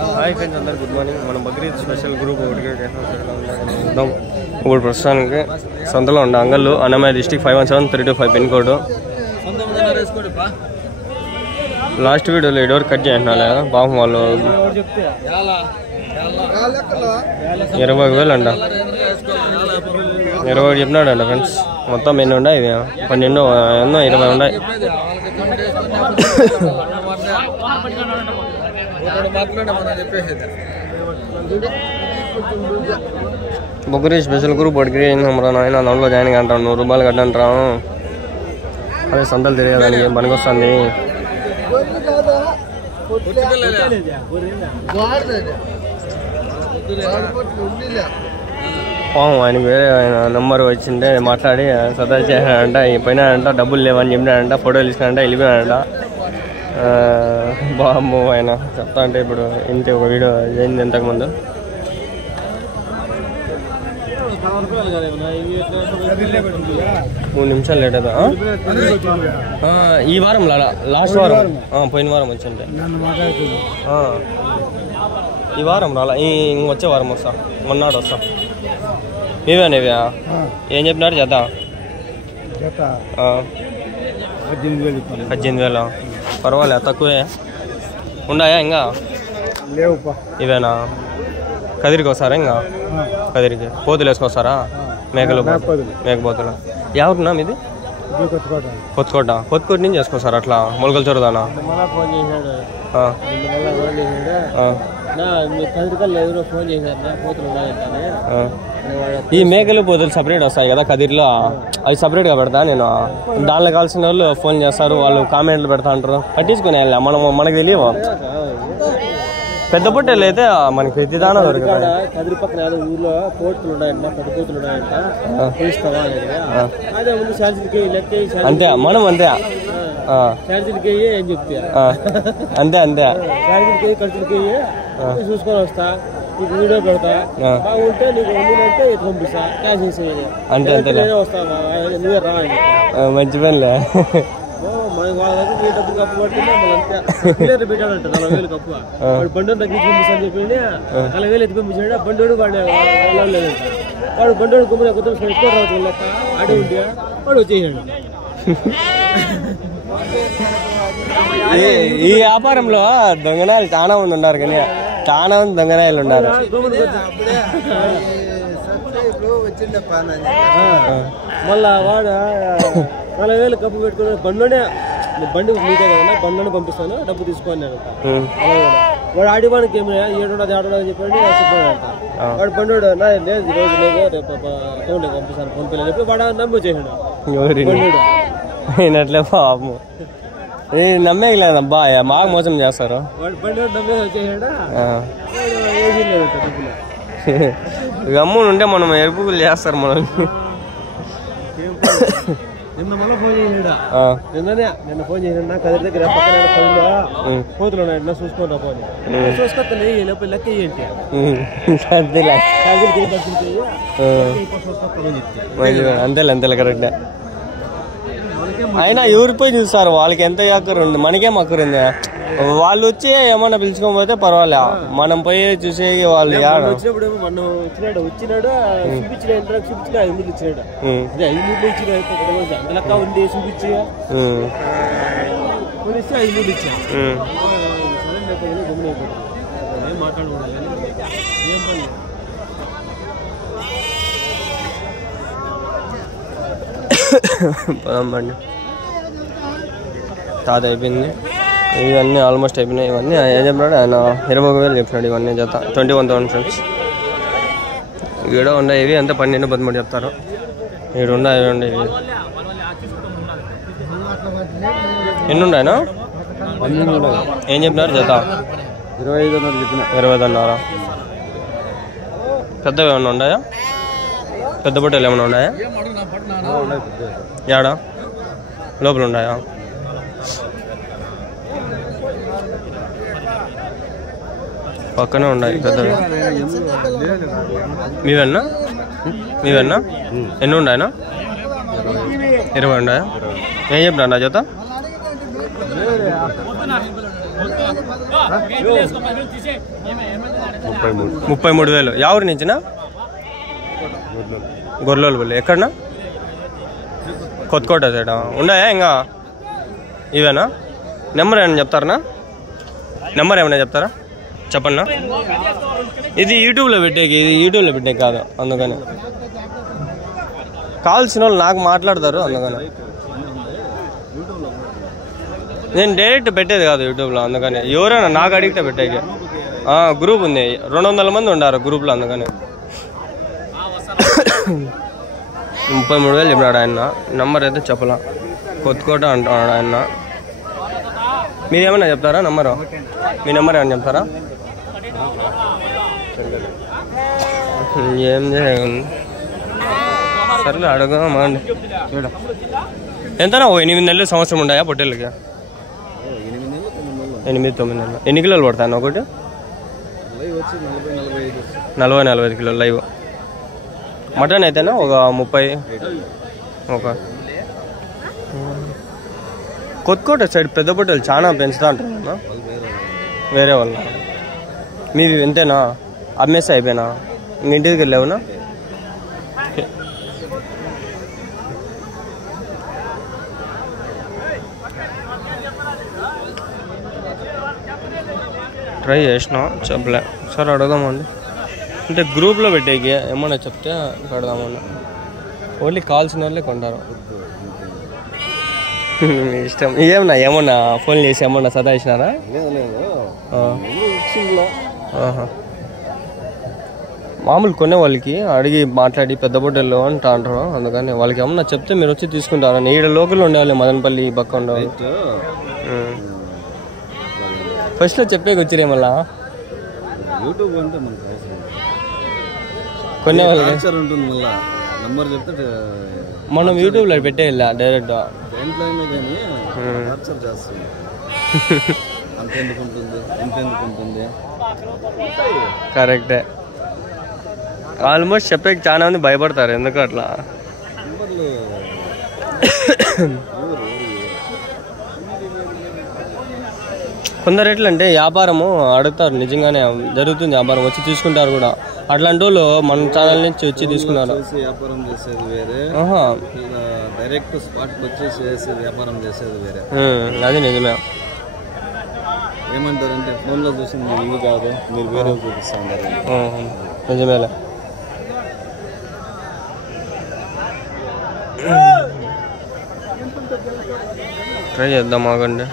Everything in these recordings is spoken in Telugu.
హాయ్ ఫ్రెండ్స్ అందరు గుడ్ మార్నింగ్. మనం బక్రీద్ స్పెషల్ గ్రూప్ ఒకటి ఇప్పుడు ప్రస్తుతానికి సంతలో ఉండే అంగళ్ళు Annamayya district 517325 pin code. Last వీడియోలో ఎడోరు కట్ చేసినా లేదా పాపం వాళ్ళు 20,000 అంట. 20 చెప్పినాడు అంట ఫ్రెండ్స్. మొత్తం ఎన్ని ఉన్నాయి? ఇవి 12 ఎన్నో 20 ఉన్నాయి. బక్రీద్ స్పెషల్ గ్రూప్ బక్రీ అయింది నాయన. దాంట్లో జాయిన్ అంటాను 100 రూపాయలు కట్టంటాము. అదే సంతలు తెలియదానికి పనికొస్తుంది. ఆయనకి వేరే ఆయన నెంబర్ వచ్చింటే మాట్లాడి సదా చేశాడంట. పోయినాడంట, డబ్బులు లేవని చెప్పినాడంట, ఫోటోలు ఇచ్చినాడంట, వెళ్ళిపోయాడంట. బాబు ఆయన చెప్తా అంటే ఇప్పుడు ఇంటి ఒక వీడియో అయింది ఇంతకుముందు. 3 నిమిషాలు లేట్ అవుతా. ఈ వారం లాస్ట్ వారం పోయిన వారం వచ్చింటే ఈ వారం రాలా. ఇంకొచ్చే వారం వస్తా, మొన్నాడు వస్తా. ఇవేనేవా ఏం చెప్పినారు? జత 18,000. పర్వాలేదు, తక్కువే ఉన్నాయా ఇంకా? ఇవేనా? కదిరికి వస్తారా? ఇంకా కదిరికి పోతులు వేసుకొస్తారా? మేకపోతులు. ఎవరున్నా మీది? కొత్తకోట నుంచి వేసుకొస్తారా? అట్లా మొలకలు చొరదానా? ఈ మేకలు పోతులు సపరేట్ వస్తాయి కదా కదిరిలో, అవి సపరేట్గా పెడతా నేను. దానిలో కావాల్సిన వాళ్ళు ఫోన్ చేస్తారు, వాళ్ళు కామెంట్లు పెడతా అంటారు, పట్టించుకుని మనకు తెలియవు. పెద్ద పొట్టేళ్ళు అయితే మనకి ప్రతి దానా దొరుకుతాయి. కదిరి పక్కన ఊర్లో పోతులు ఉన్నాయంట, పెద్ద పోతులు ఉన్నాయంట. అంతే మనం అంతే ఏం చెప్తా అంతే ఖర్చులకి చూసుకొని వస్తా, నీకు వీడియో పెడతా, బాగుంటే నీకు అంటే ఎత్తు పంపిస్తా, క్యాష్ వేసేది అంతే. వస్తావా నువ్వే రా. మంచి పనిలే. వాళ్ళ దగ్గర డబ్బులు కప్పు పడుతుంటే అంతే పెట్టాడంట 40,000 కప్పు. వాడు బండి తగ్గించి పంపిస్తాను చెప్పి 40,000 ఎత్తి పంపించాడు. ఆ బండోడు వాడు లేదంట. వాడు బండోడు గుమ్మని కొత్త ఎక్కువ రావచ్చు లెక్క ఆడే ఉంటే వాడు వచ్చేసాడు. ఈ వ్యాపారంలో దొంగనాయలు చాలా మంది ఉన్నారు, కానీ చాలా మంది దొంగనాయలు ఉన్నారు. మళ్ళా వాడు 40,000 కప్పు పెట్టుకుని బండి మీదే కదా, బండ్లోనే పంపిస్తాను, డబ్బు తీసుకోండి అంట. వాడు ఆడివానికి ఏమి 700 చెప్పండి చెప్పాడంట. వాడు బండోడు లేదు ఈరోజు లేదు, రేపు అకౌంట్ పంపిస్తాను ఫోన్ పేలో చెప్పి వాడు నమ్మి వచ్చేసాడు. అయినట్లే పాపము నమ్మేకి లేదబ్బా, బాగా మోసం చేస్తారు. వాడు బండోడు నమ్మేసి వచ్చేసాడు. గమ్మున ఉంటే మనం ఎరుపుకులు చేస్తారు మనం. నిన్న మళ్ళీ ఫోన్ చేసాడా? నిన్న ఫోన్ చేసాడు. కదిరి దగ్గర పక్కన పోతులు ఉన్నాయంట, చూసుకోండి పోనీ చూసుకొస్తాను లెక్క ఏంటి అంతేలే కరెక్టే. అయినా ఎవరిపోయి చూస్తారు, వాళ్ళకి ఎంత అక్కరు ఉంది, మనకేం అక్కరు ఉంది. వాళ్ళు వచ్చి ఏమన్నా పిలుచుకోకపోతే పర్వాలే, మనం పోయి చూసే వాళ్ళు వచ్చినప్పుడు మనం వచ్చినాడు చూపించిన చూపించిన 5 ఇచ్చినాడు. అదే 5 ఇచ్చిన అంతలెక్క ఉంది చూపించి కొనిస్తే 5 ఇచ్చాను. ఏం మాట్లాడుకోవాలి, ఏం పని పదండి. తాత అయిపోయింది, ఇవన్నీ ఆల్మోస్ట్ అయిపోయినాయి. ఇవన్నీ ఏం చెప్పినాడు ఆయన? 20,000 చెప్పినాడు. ఇవన్నీ జత 21,000 ఫ్రెండ్స్. ఈడ ఉండే ఇవి అంతా 12-13 చెప్తారు. ఈడు ఉండే ఇవి ఉండే ఇవి ఎన్ని ఉన్నాయనా? ఏం చెప్పినారు జత? 25,000. పెద్దవి ఏమన్నా ఉన్నాయా? పెద్ద బొట్టలు ఏమైనా ఉన్నాయా? యాడా లోపల ఉన్నాయా? పక్కనే ఉన్నాయి పెద్దవి. మీవన్నా ఎన్ని ఉన్నాయనా? 20 ఉన్నాయా? ఏం చెప్పినా నా జత? 33,000. ఎవరి నుంచినా? గొర్రెలు. ఎక్కడనా? కొత్తకోట సైడ్ ఉన్నాయా ఇంకా? ఇవేనా? నెంబర్ ఏమైనా చెప్తారా? చెప్పన్నా. ఇది యూట్యూబ్లో పెట్టే కాదు, అందుకని కావాల్సిన వాళ్ళు నాకు మాట్లాడతారు, అందుకని నేను డైరెక్ట్ పెట్టేది కాదు యూట్యూబ్లో, అందుకని ఎవరైనా నాకు అడిగితే పెట్టేకి. గ్రూప్ ఉంది, 200 మంది ఉన్నారు గ్రూప్లో, అందుకని 33,000 చెప్పినాడు ఆయన. నెంబర్ అయితే చెప్పలా, కొత్తకోట అంటున్నాడు ఆయన. మీరేమన్నా చెప్తారా నెంబరు? మీ నెంబర్ ఏమన్నా చెప్తారా? ఏం చేయండి, సర్లే అడగమండి. ఎంతనా 8 నెలలు సంవత్సరం ఉంటాయా పొట్టేళ్ళకి? 8-9 నెలలు. ఎన్ని కిలోలు పడతాను ఒకటి? 40-45 కిలోలు లైవ్. మటన్ అయితేనా ఒక 30. ఒక కొత్తకోట సైడ్ పెద్ద పొట్టేలు చాలా పెంచుతా అంటారు వేరే వాళ్ళు. మీవి ఎంతేనా? అమ్మేస్తే అయిపోయినా మీ ఇంటి దగ్గర లేవునా? ట్రై చేసినా చెప్పలే, సరే అడగదామండి. అంటే గ్రూప్లో పెట్టేకి ఏమన్నా చెప్తే పెడదామన్నా. ఓన్లీ కావాల్సిన వాళ్ళే కొంటారు. ఇష్టం. ఏమన్నా ఫోన్ చేసి ఏమన్నా సతాయిచ్చినారా? మామూలు కొనే వాళ్ళకి అడిగి మాట్లాడి పెద్ద పొట్టేళ్ళు అంటారు, అందుకని వాళ్ళకి ఏమన్నా చెప్తే మీరు వచ్చి తీసుకుంటారు. ఈడ లోకల్ ఉండేవాళ్ళు, మదనపల్లి పక్క ఉండేవాళ్ళు. ఫస్ట్లో చెప్పేకి వచ్చిరే మళ్ళా కొనే వాళ్ళకి మనం యూట్యూబ్లో పెట్టేయాల డైరెక్ట్. కరెక్టే. ఆల్మోస్ట్ చెప్పేకి చాలా మంది భయపడతారు, ఎందుకు అట్లా. కొందరు ఎట్లంటే వ్యాపారము అడుగుతారు, నిజంగానే జరుగుతుంది వ్యాపారం, వచ్చి తీసుకుంటారు కూడా. అట్లాంటి వాళ్ళు మన ఛానల్ నుంచి వచ్చి తీసుకున్నారు. వ్యాపారం చేసేది వేరే, డైరెక్ట్ స్పాట్ వచ్చేసి వ్యాపారం చేసేది వేరే. అది నిజమే. ఏమంటారంటే ఫోన్లో చూసింది ఇవి కాదు, మీరు వేరే చూపిస్తా ఉంటారు. నిజమేలే. ట్రై చేద్దాం ఆగండి,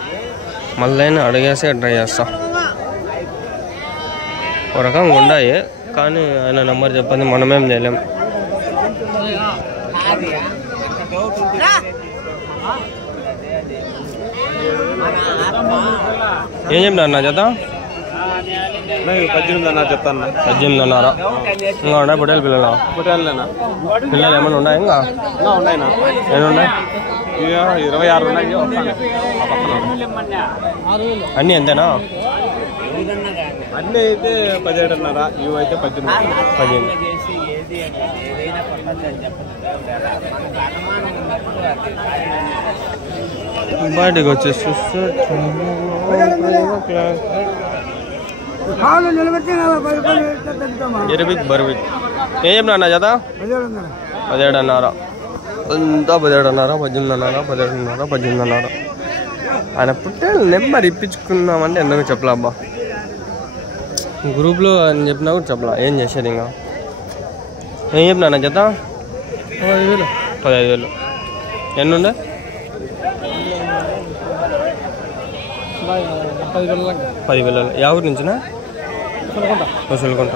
మళ్ళీ అడిగేసి ట్రై చేస్తా. ఒక రకంగా ఉన్నాయి కానీ ఆయన నెంబర్ చెప్పండి, మనమేం చేయలేం. ఏం చెప్పినా నా చేత? 18 చెప్తాను. 18 ఇంకా ఉన్నాయి పొట్టేలు పిల్లలు? పిల్లలు ఏమైనా ఉన్నాయి? ఇంకా ఉన్నాయినా? ఏమున్నాయి? 26 ఉన్నాయి. అన్నీ అంతేనా? అన్నీ అయితే 17.5, ఇవి అయితే 18. బయటకు వచ్చేసి చూస్తే బర్విక్ ఏం చెప్పినా జత? 17.5. అంతా 17.5, 18.5. ఆయన పుట్టేలు నెంబర్ ఇప్పించుకున్నామంటే ఎందుకు చెప్పలే అబ్బా. గ్రూప్లో అని చెప్పినా కూడా చెప్పలా, ఏం చేసేది ఇంకా. ఏం చెప్పినా నా జత? 15,000. ఎన్ని ఉండే? 10,000. ఎవరి నుంచినా? వసూలుకుంట.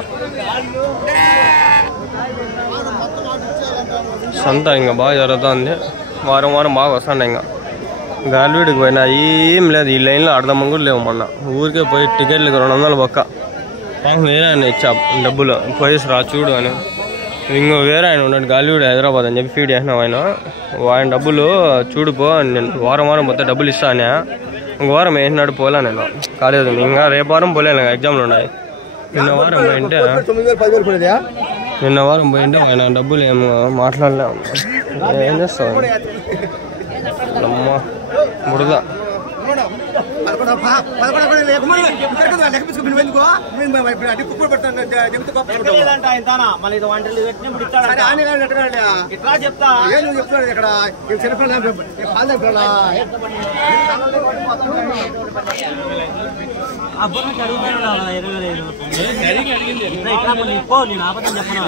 సంత ఇంకా బాగా జరుగుతుంది, వారం బాగా వస్తాండే. ఇంకా గాలివీడికి పోయినా ఏం లేదు, ఈ లైన్లో అర్ధమని కూడా లేవు. మొన్న ఊరికే పోయి టికెట్లకి 200 బొక్క. వేరే ఆయన ఇచ్చా డబ్బులు, పోయేసి రా చూడు అని. ఇంకో వేరే ఆయన ఉన్నాడు గాలివీడు హైదరాబాద్ అని చెప్పి ఫీడ్ చేసినావు. ఆయన డబ్బులు చూడుపో, నేను వారం మొత్తం డబ్బులు ఇస్తానే. ఇంక వారం వేసినాడు, పోలే నేను కాలేదు. ఇంకా రేపు వారం పోలేను, ఎగ్జామ్లు ఉన్నాయి. నిన్న వారం పోయింటే ఆయన డబ్బులు ఏమో మాట్లాడలేము. ఏం చేస్తావు అమ్మ బుడద. నేను ఆపదని చెప్పను.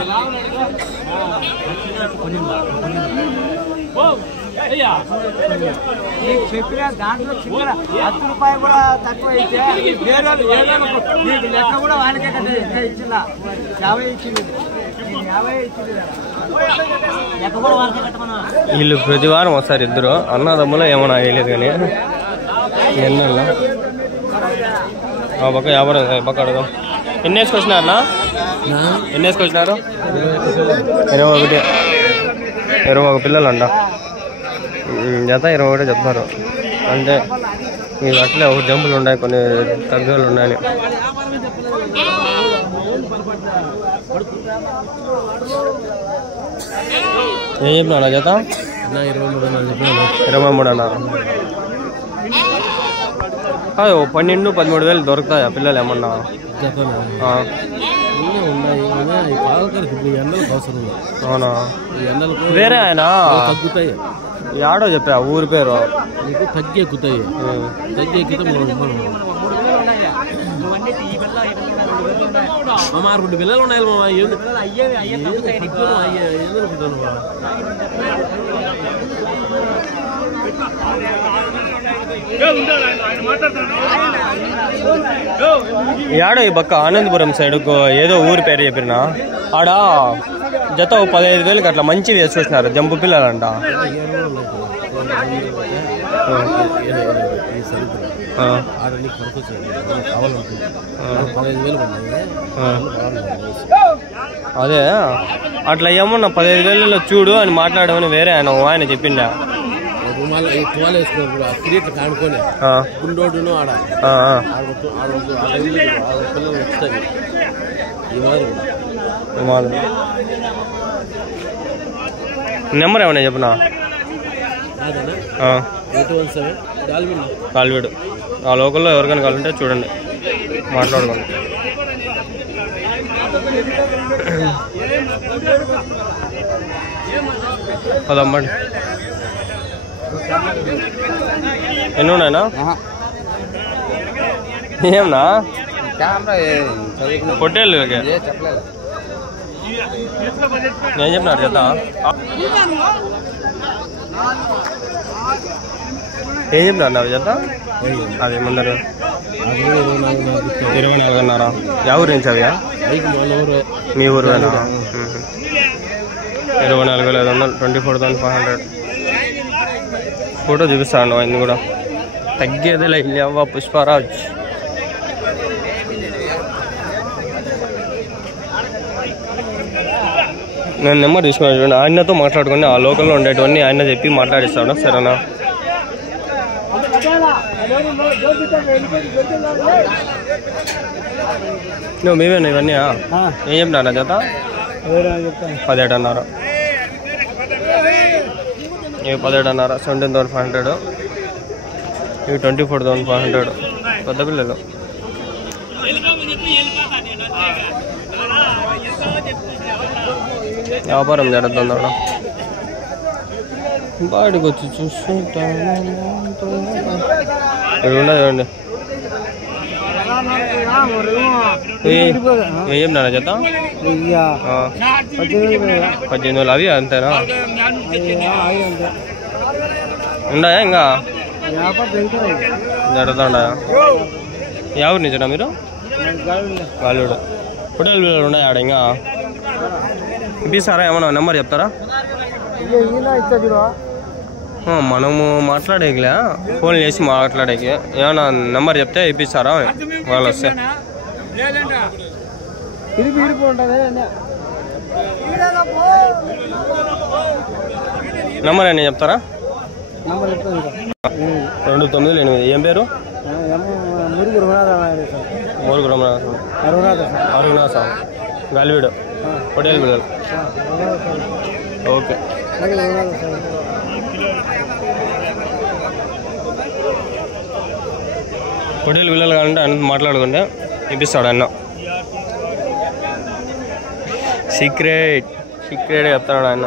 చెప్పిన దాంట్లో చిల్లర 10 రూపాయలు కూడా తక్కువ అయితే నీకు లెక్క కూడా వాళ్ళకే కదా ఇచ్చిందా 50 ఇచ్చింది 50 ఇచ్చింది లెక్క కూడా వాళ్ళకే కట్టమన్నా. వీళ్ళు ప్రతి వారం వస్తారు ఇద్దరు అన్నదమ్ములో ఏమన్నా వేయలేదు కానీ ఎన్నెల్లా ఆ పక్క వ్యాపారం పక్క అడగం. ఎన్ని వేసుకొచ్చినారన్నా? ఎన్ని వేసుకొచ్చినారు? 21 పిల్లలంట. జత 21 చెప్తారు. అంటే మీకు అట్లే ఒక జంపులు ఉన్నాయి, కొన్ని తగ్గలు ఉన్నాయని. ఏం చెప్పినా జత? 23 అన్నారు. కాదు 12-13 దొరుకుతాయా పిల్లలు ఏమన్నా? అవునా? వేరే ఆయన యాడో చెప్పా ఊరి పేరు తగ్గెక్కుతాయి. తగ్గెక్కితే 2 పిల్లలు ఉన్నాయి. యాడో ఈ పక్క ఆనందపురం సైడ్ ఏదో ఊరి పేరు చెప్పినా ఆడ జత 15,000కి అట్లా మంచివి వేసుకొచ్చినారు జంపు పిల్లలంట. అదే అట్లా ఏమన్నా 15,000లో చూడు అని మాట్లాడమని వేరే ఆయన చెప్పిండా. కానుకొని గుండోడును ఆడ పిల్లలు వస్తుంది. నెంబర్ ఏమన్నా చెప్పనా? 817 కాల్వీడు. ఆ లోకల్లో ఎవరికైనా కావాలంటే చూడండి, మాట్లాడుకోండి. పదమ్మండి. ఎన్ని ఉన్నాయనా? ఏమన్నా పొట్టేళ్ళు నేను చెప్పినారు జత ఏం చెప్పినారు జత? అది ముందరు 24,500. యా ఊరు నుంచి అవి? మీ ఊరువేనా? 24,500, 24,500. ఫోటో చూపిస్తాను అన్ని కూడా. తగ్గేదిలే అవ్వ పుష్పరాజ్. నేను నెంబర్ తీసుకున్నాను చూడండి, ఆయనతో మాట్లాడుకుని ఆ లోకల్లో ఉండేటివన్నీ ఆయన చెప్పి మాట్లాడిస్తాడు. సరేనా? నువ్వు మేమేనా ఇవన్నీ? ఏం చెప్పినా జత? 17 అన్నారు. ఇవి 17 అన్నారు. 17,500. ఇవి 24,500. పెద్ద పిల్లలు. వ్యాపారం జరుగుతుంది అక్కడ. బయటకు వచ్చి చూస్తుంటాను. ఇవి ఉండదు చూడండి. ఏం నాన్న జత? 18,000. అవి అంతేనా? ఉన్నాయా ఇంకా జరుగుతా ఉన్నాయా? ఎవరు నిజనా మీరు? గాలిడు. హోటల్ బిల్లులు ఉన్నాయా ఆడ? ఇంకా ఇప్పిస్తారా? ఏమన్నా నెంబర్ చెప్తారా? మనము మాట్లాడేకిలే, ఫోన్ చేసి మాట్లాడేకి. ఏమన్నా నెంబర్ చెప్తే ఇప్పిస్తారా వాళ్ళు వస్తే? నెంబర్ అని చెప్తారా? 298. ఏం పేరు? మురుగు రమణాథ గాలివీడు హోటల్ బిల్లలు. ఓకే. పొట్టేలు పిల్లలు కావాలంటే ఆయన మాట్లాడుకుంటే ఇప్పిస్తాడు అన్న. సీక్రెట్ చెప్తాడు ఆయన.